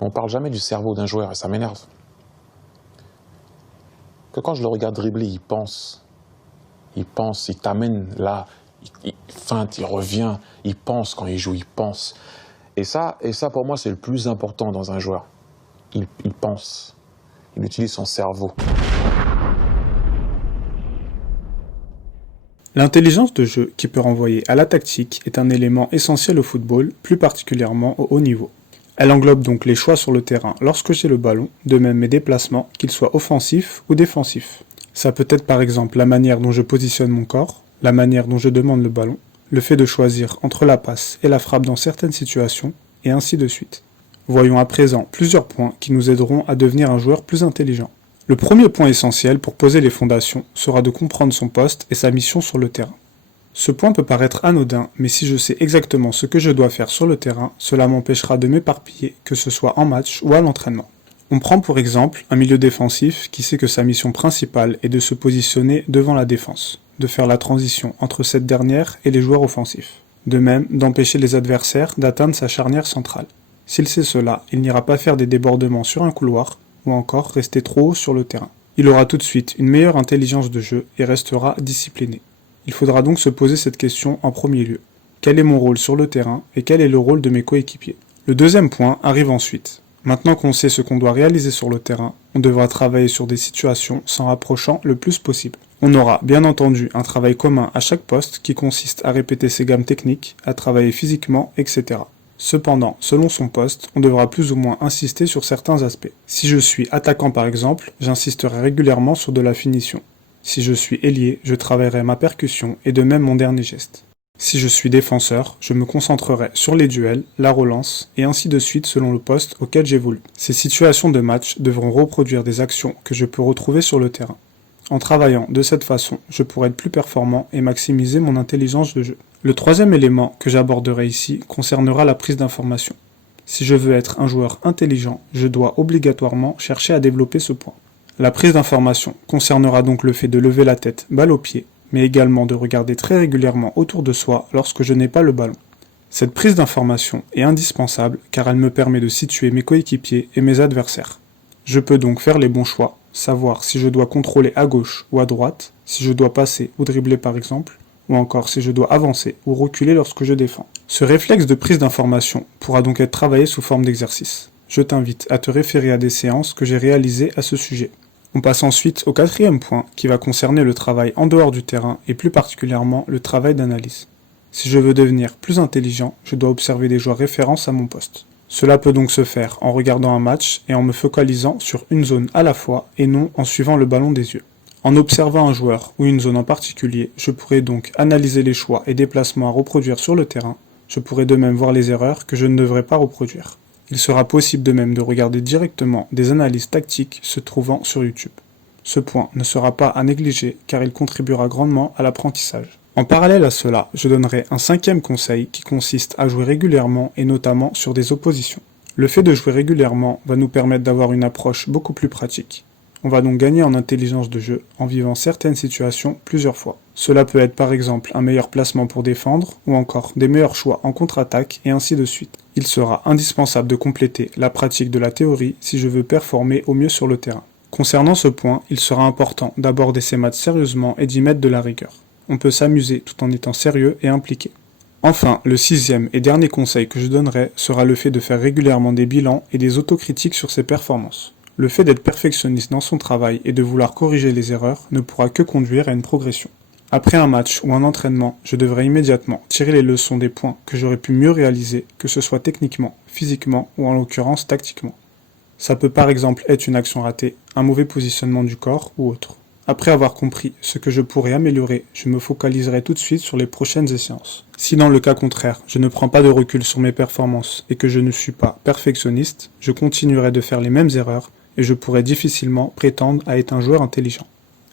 On parle jamais du cerveau d'un joueur et ça m'énerve. Que quand je le regarde dribbler, il pense, il t'amène là, il feinte, il revient, il pense quand il joue, il pense. Et ça pour moi, c'est le plus important dans un joueur. Il pense, il utilise son cerveau. L'intelligence de jeu qui peut renvoyer à la tactique est un élément essentiel au football, plus particulièrement au haut niveau. Elle englobe donc les choix sur le terrain lorsque j'ai le ballon, de même mes déplacements, qu'ils soient offensifs ou défensifs. Ça peut être par exemple la manière dont je positionne mon corps, la manière dont je demande le ballon, le fait de choisir entre la passe et la frappe dans certaines situations, et ainsi de suite. Voyons à présent plusieurs points qui nous aideront à devenir un joueur plus intelligent. Le premier point essentiel pour poser les fondations sera de comprendre son poste et sa mission sur le terrain. Ce point peut paraître anodin, mais si je sais exactement ce que je dois faire sur le terrain, cela m'empêchera de m'éparpiller, que ce soit en match ou à l'entraînement. On prend pour exemple un milieu défensif qui sait que sa mission principale est de se positionner devant la défense, de faire la transition entre cette dernière et les joueurs offensifs. De même, d'empêcher les adversaires d'atteindre sa charnière centrale. S'il sait cela, il n'ira pas faire des débordements sur un couloir, ou encore rester trop haut sur le terrain. Il aura tout de suite une meilleure intelligence de jeu et restera discipliné. Il faudra donc se poser cette question en premier lieu. Quel est mon rôle sur le terrain et quel est le rôle de mes coéquipiers? Le deuxième point arrive ensuite. Maintenant qu'on sait ce qu'on doit réaliser sur le terrain, on devra travailler sur des situations s'en rapprochant le plus possible. On aura bien entendu un travail commun à chaque poste qui consiste à répéter ses gammes techniques, à travailler physiquement, etc. Cependant, selon son poste, on devra plus ou moins insister sur certains aspects. Si je suis attaquant par exemple, j'insisterai régulièrement sur de la finition. Si je suis ailier, je travaillerai ma percussion et de même mon dernier geste. Si je suis défenseur, je me concentrerai sur les duels, la relance, et ainsi de suite selon le poste auquel j'évolue. Ces situations de match devront reproduire des actions que je peux retrouver sur le terrain. En travaillant de cette façon, je pourrai être plus performant et maximiser mon intelligence de jeu. Le troisième élément que j'aborderai ici concernera la prise d'information. Si je veux être un joueur intelligent, je dois obligatoirement chercher à développer ce point. La prise d'information concernera donc le fait de lever la tête balle au pied, mais également de regarder très régulièrement autour de soi lorsque je n'ai pas le ballon. Cette prise d'information est indispensable car elle me permet de situer mes coéquipiers et mes adversaires. Je peux donc faire les bons choix, savoir si je dois contrôler à gauche ou à droite, si je dois passer ou dribbler par exemple, ou encore si je dois avancer ou reculer lorsque je défends. Ce réflexe de prise d'information pourra donc être travaillé sous forme d'exercice. Je t'invite à te référer à des séances que j'ai réalisées à ce sujet. On passe ensuite au quatrième point qui va concerner le travail en dehors du terrain et plus particulièrement le travail d'analyse. Si je veux devenir plus intelligent, je dois observer des joueurs références à mon poste. Cela peut donc se faire en regardant un match et en me focalisant sur une zone à la fois et non en suivant le ballon des yeux. En observant un joueur ou une zone en particulier, je pourrai donc analyser les choix et déplacements à reproduire sur le terrain. Je pourrai de même voir les erreurs que je ne devrais pas reproduire. Il sera possible de même de regarder directement des analyses tactiques se trouvant sur YouTube. Ce point ne sera pas à négliger car il contribuera grandement à l'apprentissage. En parallèle à cela, je donnerai un cinquième conseil qui consiste à jouer régulièrement et notamment sur des oppositions. Le fait de jouer régulièrement va nous permettre d'avoir une approche beaucoup plus pratique. On va donc gagner en intelligence de jeu en vivant certaines situations plusieurs fois. Cela peut être par exemple un meilleur placement pour défendre ou encore des meilleurs choix en contre-attaque et ainsi de suite. Il sera indispensable de compléter la pratique de la théorie si je veux performer au mieux sur le terrain. Concernant ce point, il sera important d'aborder ces matchs sérieusement et d'y mettre de la rigueur. On peut s'amuser tout en étant sérieux et impliqué. Enfin, le sixième et dernier conseil que je donnerai sera le fait de faire régulièrement des bilans et des autocritiques sur ses performances. Le fait d'être perfectionniste dans son travail et de vouloir corriger les erreurs ne pourra que conduire à une progression. Après un match ou un entraînement, je devrais immédiatement tirer les leçons des points que j'aurais pu mieux réaliser, que ce soit techniquement, physiquement ou en l'occurrence tactiquement. Ça peut par exemple être une action ratée, un mauvais positionnement du corps ou autre. Après avoir compris ce que je pourrais améliorer, je me focaliserai tout de suite sur les prochaines séances. Si dans le cas contraire, je ne prends pas de recul sur mes performances et que je ne suis pas perfectionniste, je continuerai de faire les mêmes erreurs et je pourrais difficilement prétendre à être un joueur intelligent.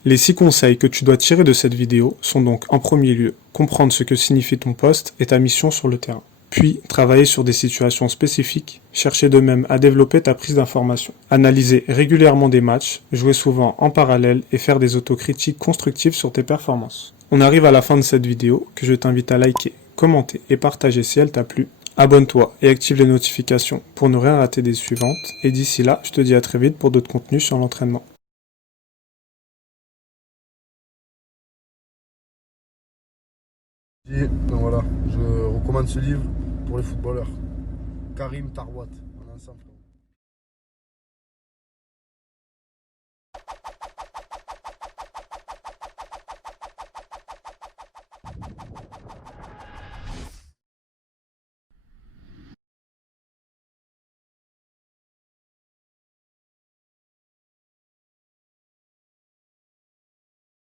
Les 6 conseils que tu dois tirer de cette vidéo sont donc en premier lieu, comprendre ce que signifie ton poste et ta mission sur le terrain. Puis, travailler sur des situations spécifiques, chercher de même à développer ta prise d'information. Analyser régulièrement des matchs, jouer souvent en parallèle et faire des autocritiques constructives sur tes performances. On arrive à la fin de cette vidéo que je t'invite à liker, commenter et partager si elle t'a plu. Abonne-toi et active les notifications pour ne rien rater des suivantes. Et d'ici là, je te dis à très vite pour d'autres contenus sur l'entraînement. Et donc voilà, je recommande ce livre pour les footballeurs. Karim Tarwat, un ensemble.